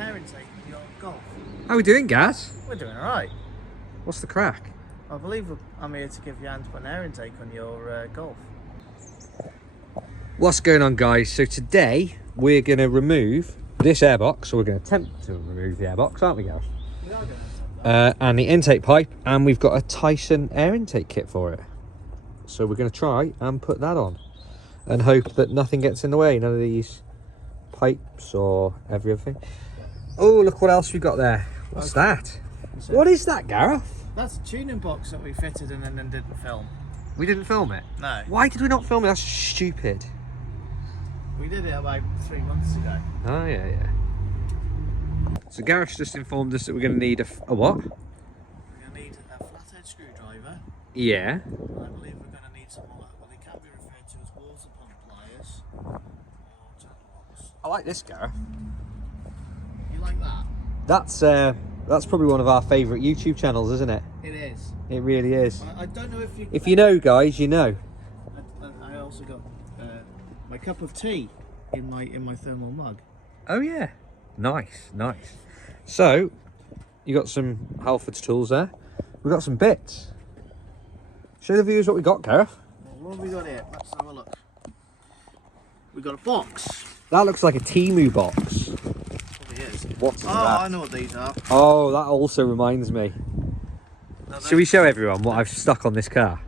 air intake with your Golf. How are we doing, Gaz? We're doing alright. What's the crack? I believe I'm here to give you a hand to put an air intake on your Golf. What's going on, guys? So today we're going to remove this airbox, or we're going to attempt to remove the airbox, aren't we, Gareth? We are going to attempt that. And the intake pipe, and we've got a Tyson air intake kit for it. So we're going to try and put that on and hope that nothing gets in the way, none of these pipes or everything. Oh, look what else we got there. What's that? So what is that, Gareth? that's a tuning box that we fitted and then didn't film. We didn't film it? No. Why did we not film it? That's stupid. We did it about 3 months ago. Oh, yeah. So Gareth's just informed us that we're going to need a what? We're going to need a flathead screwdriver. Yeah. I believe we're going to need some more, well, they can be referred to as water pump pliers or channel locks. I like this, Gareth. You like that? That's probably one of our favourite YouTube channels, isn't it? It is. It really is. I don't know if you... If you know, guys, you know. I also got my cup of tea in my thermal mug. Oh yeah, nice. So you got some Halford's tools there. We got some bits. Show the viewers what we got, Gareth. Well, what have we got here? Let's have a look. We got a box. That looks like a Temu box. Probably is. What's that? I know what these are. Oh, that also reminds me. Should we show everyone what I've stuck on this car?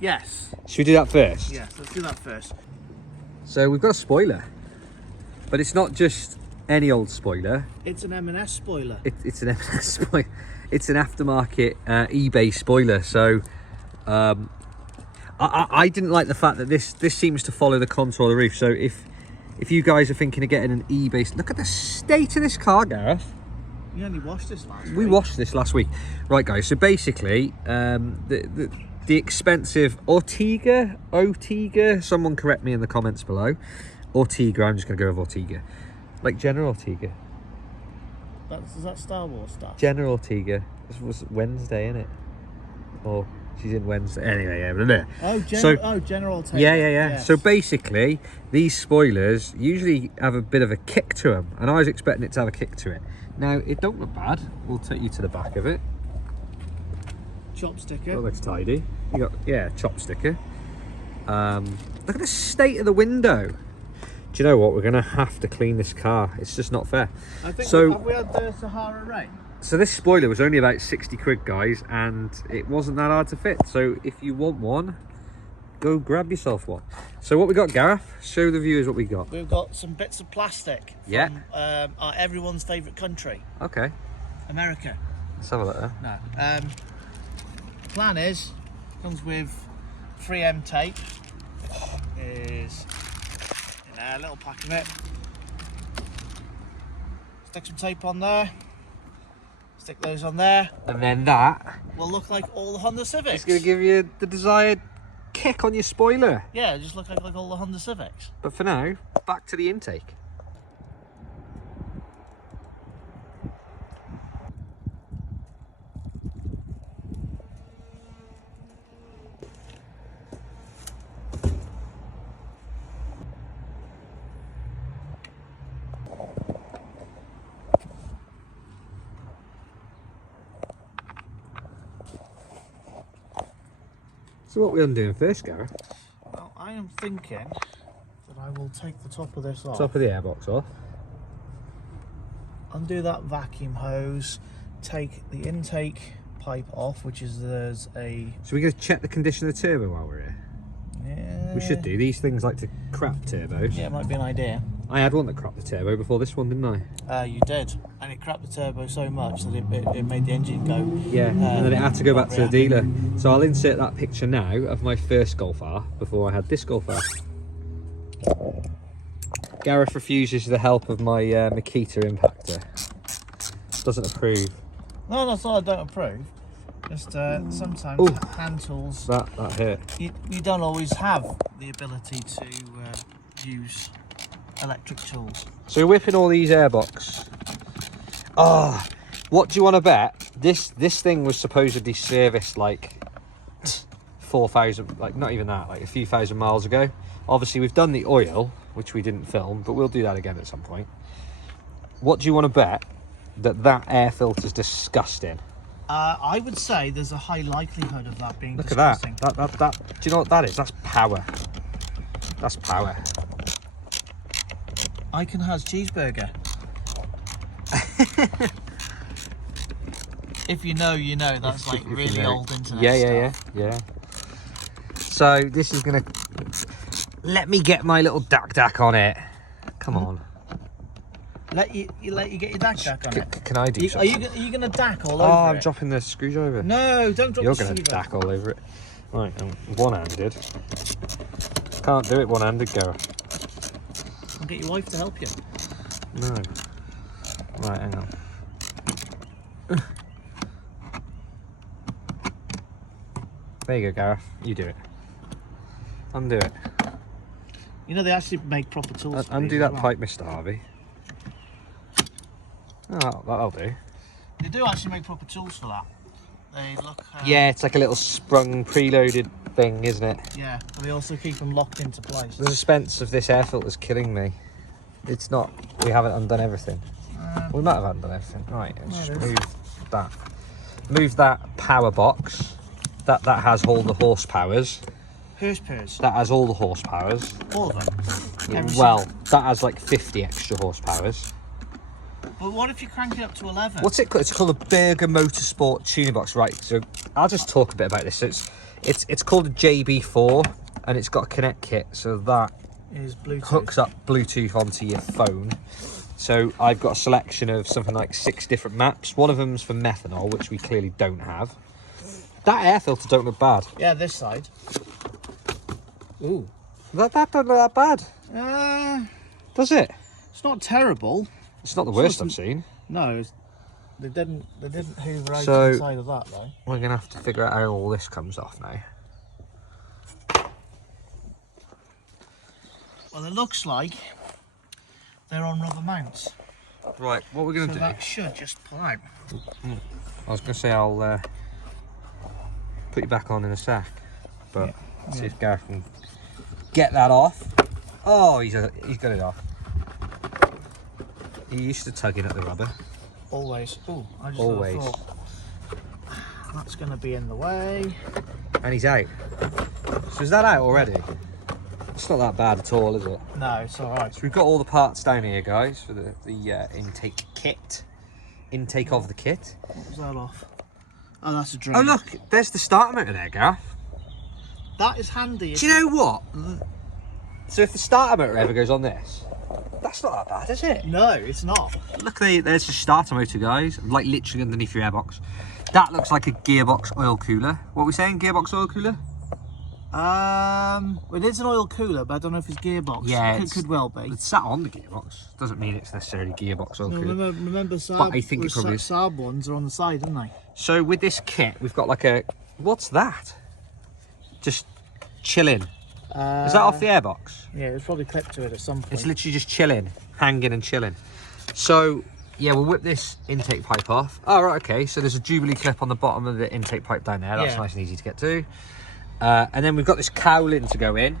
Yes. Should we do that first? Yes, let's do that first. So we've got a spoiler, but it's not just any old spoiler. It's an M&S spoiler. It's an M&S spoiler. It's an aftermarket eBay spoiler. So I didn't like the fact that this seems to follow the contour of the roof. So if you guys are thinking of getting an eBay, look at the state of this car, Gareth. We only washed this last week. We washed this last week. Right, guys, so basically the expensive Ortega, someone correct me in the comments below. Ortega, I'm just going to go with Ortega. Like General Ortega. Is that Star Wars stuff? General Ortega. This was Wednesday, innit? Or she's in Wednesday. Anyway, yeah, but no. General Ortega. Yeah. Yes. So basically, these spoilers usually have a bit of a kick to them, and I was expecting it to have a kick to it. Now, it don't look bad. We'll take you to the back of it. Chop sticker. That looks tidy. You got, yeah, chop sticker. Look at the state of the window. Do you know what? We're going to have to clean this car. It's just not fair. I think So, have we had the Sahara rain? so this spoiler was only about 60 quid, guys, and it wasn't that hard to fit. So if you want one, go grab yourself one. So what we got, Gareth? Show the viewers what we got. We've got some bits of plastic from our everyone's favourite country, Okay. America. Let's have a look there. No. Plan is, comes with 3M tape. Is in there, a little pack of it. Stick some tape on there. Stick those on there. And then that Will look like all the Honda Civics. is going to give you the desired kick on your spoiler. Yeah, just look like all the Honda Civics. But for now, back to the intake. So what are we undoing first, Gareth? Well, I am thinking that I will take the top of this off. Top of the airbox off. Undo that vacuum hose. Take the intake pipe off, which is there's a... So we're going to check the condition of the turbo while we're here. Yeah. We should do. These things like to crap turbos. Yeah, it might be an idea. I had one that crapped the turbo before this one, didn't I? You did, and it crapped the turbo so much that it made the engine go. Yeah, and then it had to go back to the not dealer. So I'll insert that picture now of my first Golf R before I had this Golf R. Gareth refuses the help of my mk7 impactor. Doesn't approve. No, that's not. I don't approve. Just sometimes Ooh. hand tools. That hurt. You don't always have the ability to use electric tools. So we're whipping all these airbox. Ah, what do you want to bet? This thing was supposedly serviced like 4,000, like not even that, like a few thousand miles ago. Obviously we've done the oil, which we didn't film, but we'll do that again at some point. What do you want to bet that air filter's disgusting? I would say there's a high likelihood of that being Look disgusting. at that. That. Do you know what that is? That's power. That's power. Icon has cheeseburger. If you know, you know. That's like really you know. old internet Yeah. So this is gonna let me get my little duck on it. Come on. Let you get your dack on it. Can I do Are something? you gonna dack all over Oh, I'm it? dropping the screwdriver. No, don't drop You're the gonna screwdriver. dack all over it. Right, I'm one-handed. Can't do it one-handed, Gareth. I'll get your wife to help you. No. Right, hang on. There you go, Gareth. You do it. Undo it. You know they actually make proper tools. for Undo these that as well. pipe, Mr. Harvey. Oh, that'll do. They do actually make proper tools for that. They look. Yeah, it's like a little sprung, preloaded thing, isn't it? Yeah, but they also keep them locked into place. The suspense of this air filter's killing me. It's not. We haven't undone everything. We might have undone everything. Right, let's just move that. Move that power box. That has all the horsepowers. Horsepowers. That has all the horsepowers. All of them. Every Well, that has like 50 extra horsepowers. But what if you crank it up to 11? What's it called? It's called a Berger Motorsport tuning box. Right, so I'll just talk a bit about this. So it's called a JB4 and it's got a connect kit, so that Is Bluetooth. hooks up Bluetooth onto your phone. So I've got a selection of something like 6 different maps. One of them's for methanol, which we clearly don't have. That air filter don't look bad. Yeah, this side. Ooh. That don't look that bad, does it? It's not terrible. It's not the worst I've seen. No, they didn't hoover out So- inside of that though. We're gonna have to figure out how all this comes off now. Well, it looks like they're on rubber mounts. Right, what we're gonna So do? that should just pull out. I was gonna say I'll put you back on in a sec, but see if Gareth can get that off. Oh, he's got it off. He used to tugging at the rubber. Always. Ooh, I just Always. thought that's going to be in the way. And he's out. So is that out already? It's not that bad at all, is it? No, it's all right. So we've got all the parts down here, guys, for the intake kit. Intake of the kit. What was that off? Oh, that's a drain. Oh look, there's the starter motor there, Gareth. That is handy. Do you know what? So if the starter motor ever goes on this, that's not that bad, is it? No, it's not. Look, there's the starter motor, guys. Like literally underneath your airbox. That looks like a gearbox oil cooler. What are we saying? Gearbox oil cooler? Well, it is an oil cooler, but I don't know if it's gearbox. Yeah, it could well be. It's sat on the gearbox. Doesn't mean it's necessarily gearbox oil No, cooler. remember Saab, But I think it probably is. Saab ones are on the side, aren't they? So with this kit, we've got like a... What's that? Just chilling. Is that off the airbox? Yeah, it's probably clipped to it at some point. It's literally just chilling, hanging and chilling. So, yeah, we'll whip this intake pipe off. Oh, right, okay. So there's a Jubilee clip on the bottom of the intake pipe down there. That's nice and easy to get to. And then we've got this cowling to go in,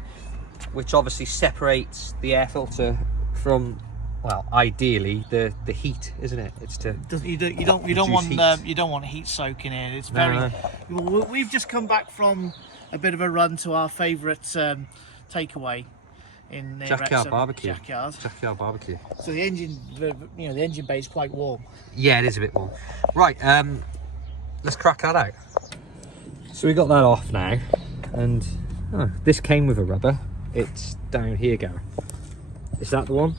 which obviously separates the air filter from, well, ideally the heat, isn't it? It's to You don't want heat soaking in. It's very. Well, we've just come back from a bit of a run to our favourite takeaway in Jackyard Barbecue. Jackyard Barbecue. So the engine, the engine bay is quite warm. Yeah, it is a bit warm. Right, let's crack that out. So we got that off now, and this came with a rubber. It's down here, Gareth. Is that the one?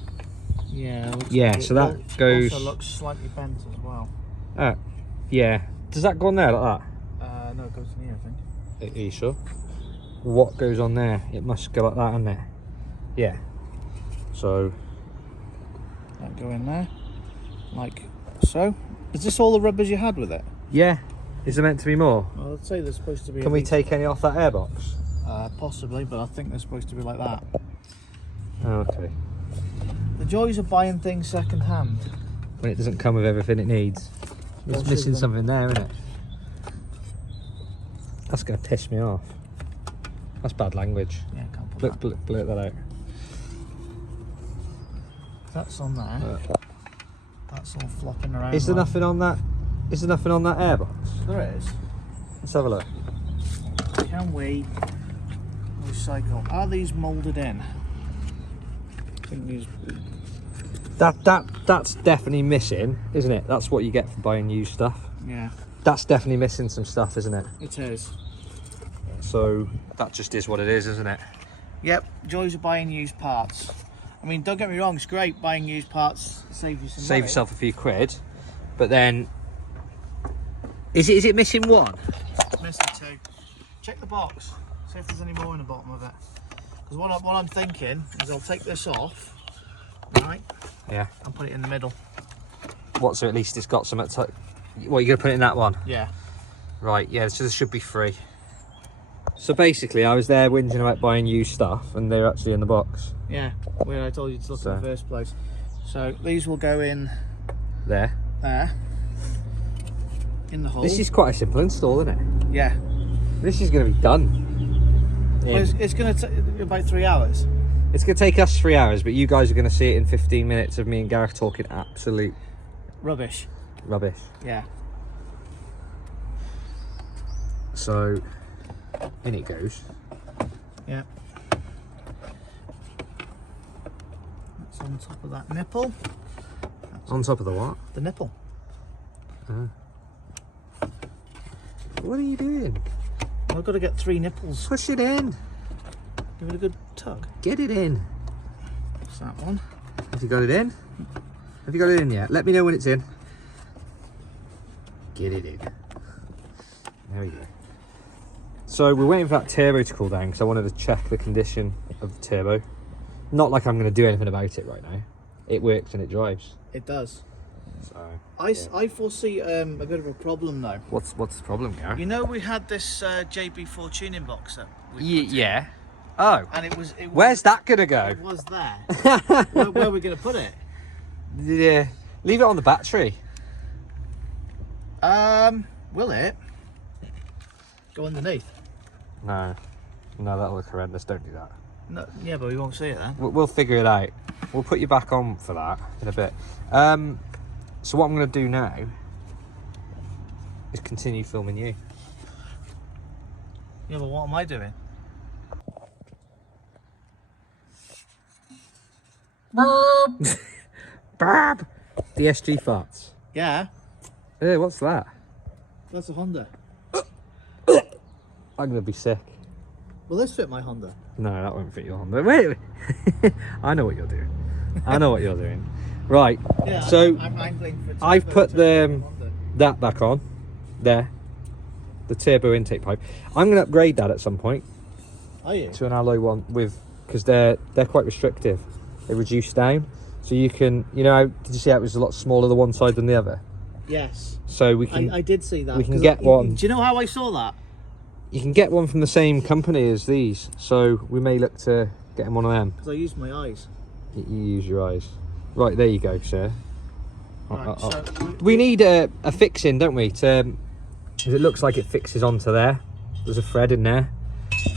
Yeah. Yeah. So that goes. Also looks slightly bent as well. Yeah. Does that go on there like No, it goes in here, I think. that? Are you sure? What goes on there? It must go like that, isn't it? Yeah. So. That go in there, like so. Is this all the rubbers you had with it? Yeah. Is there meant to be more? Well, I'd say there's supposed to be. Can we take any off that airbox? Possibly, but I think they're supposed to be like that. Oh, okay. The joys of buying things second hand. When it doesn't come with everything it needs. It's missing something there, isn't it? That's going to piss me off. That's bad language. Yeah, can't put Blurt that out. That's on there. That's all flopping around. Is there nothing on that? Is there nothing on that airbox? There is. Let's have a look. Can we recycle? Are these moulded in? I think these. That's definitely missing, isn't it? That's what you get for buying used stuff. Yeah. That's definitely missing some stuff, isn't it? It is. So that just is what it is, isn't it? Yep. Joys of buying used parts. I mean, don't get me wrong. It's great buying used parts. Save you some Save money. yourself a few quid, but then is it missing one? It's missing two. Check the box. See if there's any more in the bottom of it. Because what I'm thinking is I'll take this off, right? Yeah. And put it in the middle. What? So at least it's got some. What, you're gonna put it in that one? Yeah. Right. Yeah. So this should be free. So basically, I was there whinging about buying used stuff, and they're actually in the box. Yeah. Where I told you to look in the first place. So these will go in there. In the hole. This is quite a simple install, isn't it? Yeah. This is going to be done. Well, it's going to take about 3 hours. It's going to take us 3 hours, but you guys are going to see it in 15 minutes of me and Gareth talking absolute rubbish. Yeah. So, in it goes. Yeah. That's on top of that nipple. On top of the what? The nipple. What are you doing? I've got to get 3 nipples. Push it in. Give it a good tug. Get it in. What's that one? Have you got it in? Have you got it in yet? Let me know when it's in. Get it in. There we go. So we're waiting for that turbo to cool down because I wanted to check the condition of the turbo. Not like I'm going to do anything about it right now. It works and it drives. It does. So I foresee a bit of a problem though. What's the problem, Gareth? You know we had this JB4 tuning box that we Yeah. Oh. and it was Where's that gonna go? It was there. where are we gonna put it? Yeah. Leave it on the battery. Will it go underneath? No, that'll look horrendous. Don't do that. No, yeah, but we won't see it then. We'll figure it out. We'll put you back on for that in a bit. So what I'm going to do now is continue filming you. Yeah, but what am I doing? Barb! DSG farts. Yeah, Hey, what's that? that's a Honda. I'm going to be sick. Will this fit my Honda? No, that won't fit your Honda. Wait. I know what you're doing. I know what you're doing. Right. Yeah, So I'm angling for I've put Honda. that back on there, the turbo intake pipe. I'm going to upgrade that at some point Are you? to an alloy one with, because they're quite restrictive. They reduce down, so you can, you know, did you see how it was a lot smaller the one side than the other? Yes. So we can I did see that. we can get one. Do you know how I saw that? You can get one from the same company as these, so we may look to get one of them. Because I used my eyes. You use your eyes. Right, there you go, sir. Right, so We need a fixing, don't we? To, because it looks like it fixes onto there. There's a thread in there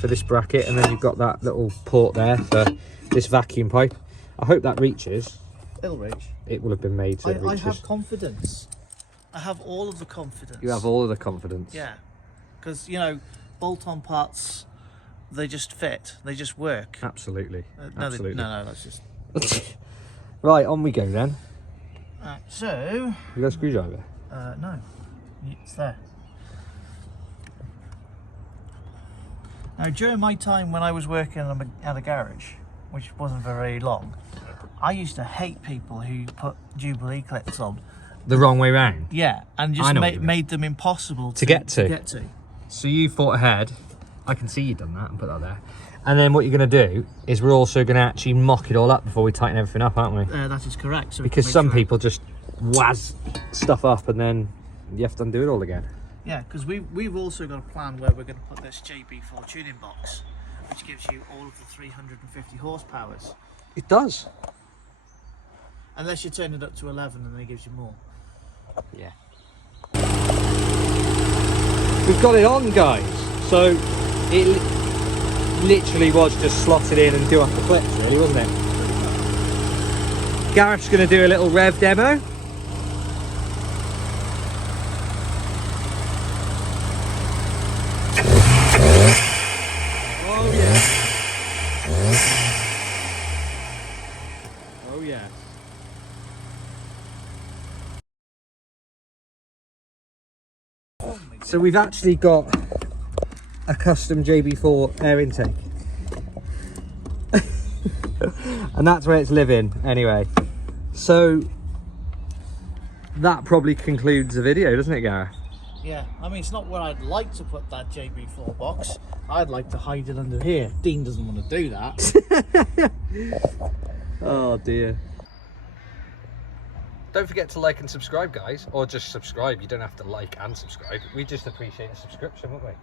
for this bracket, and then you've got that little port there for this vacuum pipe. I hope that reaches. it'll reach. It will have been made so it I reaches. have confidence. I have all of the confidence. You have all of the confidence. Yeah. Because, you know, bolt-on parts, they just fit. They just work. Absolutely. No, Absolutely. no, that's just... Right, on we go then. So... You got a screwdriver? No. It's there. Now, during my time when I was working at a garage, which wasn't very long, I used to hate people who put Jubilee clips on. The wrong way round. Yeah, and just made them impossible to get to. get to. So you thought ahead. I can see you've done that and put that there. And then what you're going to do is we're also going to actually mock it all up before we tighten everything up, aren't we? That is correct. So Because some people just waz stuff up and then you have to undo it all again. Yeah, because we've also got a plan where we're going to put this JB4 tuning box, which gives you all of the 350 horsepowers. It does. Unless you turn it up to 11 and then it gives you more. Yeah. We've got it on, guys. So it literally was just slotted in and do up the clips, really, wasn't it? Gareth's going to do a little rev demo. So we've actually got a custom JB4 air intake. And that's where it's living anyway. So that probably concludes the video, doesn't it, Gareth? Yeah, I mean, it's not where I'd like to put that JB4 box. I'd like to hide it under here. Dean doesn't want to do that. Oh dear. Don't forget to like and subscribe, guys, or just subscribe. You don't have to like and subscribe. We just appreciate a subscription, wouldn't we?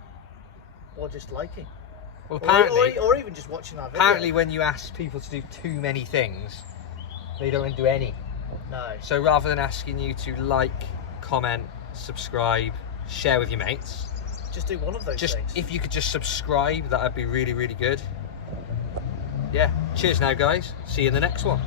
Or just liking. Well, apparently, or even just watching our video. apparently when you ask people to do too many things, they don't do any. No. So rather than asking you to like, comment, subscribe, share with your mates, Just do one of those things. if you could just subscribe, that'd be really, really good. Yeah. Cheers now, guys. See you in the next one.